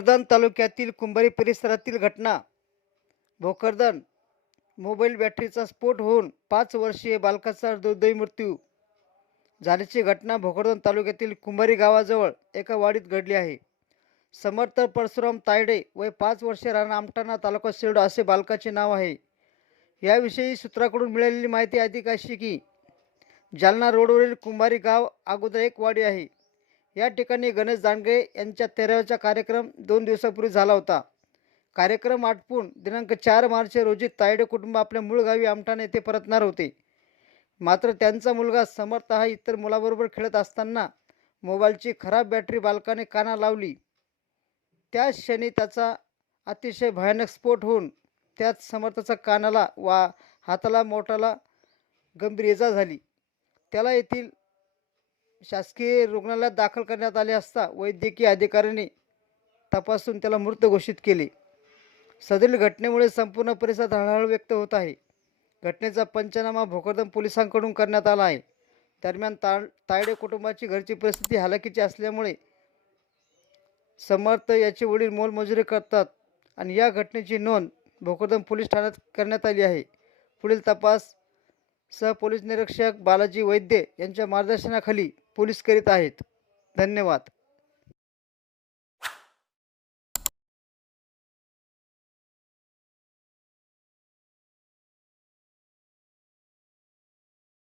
भोकरदन तालुक्यातील कुंभारी परिसरातील घटना. भोकरदन मोबाईल बॅटरीचा स्फोट होऊन पाच वर्षीय बालकाचा दुर्दैवी मृत्यू झाल्याची घटना भोकरदन तालुक्यातील कुंभारी गावाजवळ एका वाडीत घडली आहे. समर्थ परशुराम तायडे वय पाच वर्षे राणा आमटाणा तालुका शिर्ड असे बालकाचे नाव आहे. याविषयी सूत्राकडून मिळालेली माहिती अधिक अशी की जालना रोडवरील कुंभारी गाव अगोदर एक वाडी आहे. या ठिकाणी गणेश दांडगे यांच्या तेराव्याचा कार्यक्रम दोन दिवसापूर्वी झाला होता. कार्यक्रम आटपून दिनांक चार मार्च रोजी तायडे कुटुंब आपल्या मूळ गावी आमठाणे येथे परतणार होते. मात्र त्यांचा मुलगा समर्थ हा इतर मुलाबरोबर खेळत असताना मोबाईलची खराब बॅटरी बालकाने काना लावली. त्याच क्षणी त्याचा अतिशय भयानक स्फोट होऊन त्यात समर्थाचा कानाला वा हाताला मोठाला गंभीर इजा झाली. त्याला येथील शासकीय रुग्णालयात दाखल करण्यात आले असता वैद्यकीय अधिकाऱ्यांनी तपासून त्याला मृत घोषित केले. सदरील घटनेमुळे संपूर्ण परिसरात हळहळ व्यक्त होत आहे. घटनेचा पंचनामा भोकरदन पोलिसांकडून करण्यात आला आहे. दरम्यान ता तायडे कुटुंबाची घरची परिस्थिती हालाकीची असल्यामुळे समर्थ याचे वडील मोलमजुरी करतात आणि या घटनेची नोंद भोकरदन पोलीस ठाण्यात करण्यात आली आहे. पुढील तपास सहपोलीस निरीक्षक बालाजी वैद्य यांच्या मार्गदर्शनाखाली पोलीस करीत आहेत. धन्यवाद.